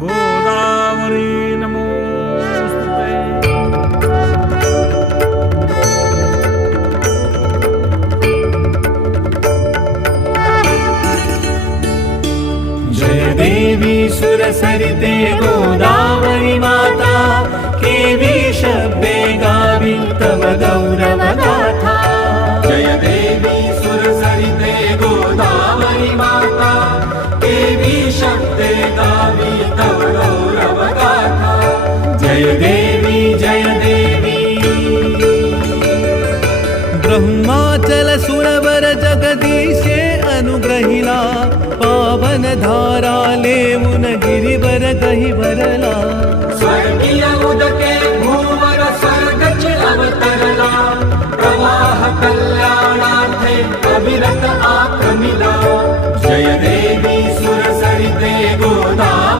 गोदावरी नमोस्तुते। जय देवी सुरसरिते गोदावरी माता, केवी शब्दे गावी तव गौरव गाथा। जय देवी सुरसरिते गोदावरी माता, केवी शब्दे गावी तव गौरव गाथा। जय देवी जय देवी। ब्रह्माचल सुरवर जगदीशे अनुग्रहिला, पावन धारा लेवुन गिरिवर गही भरला।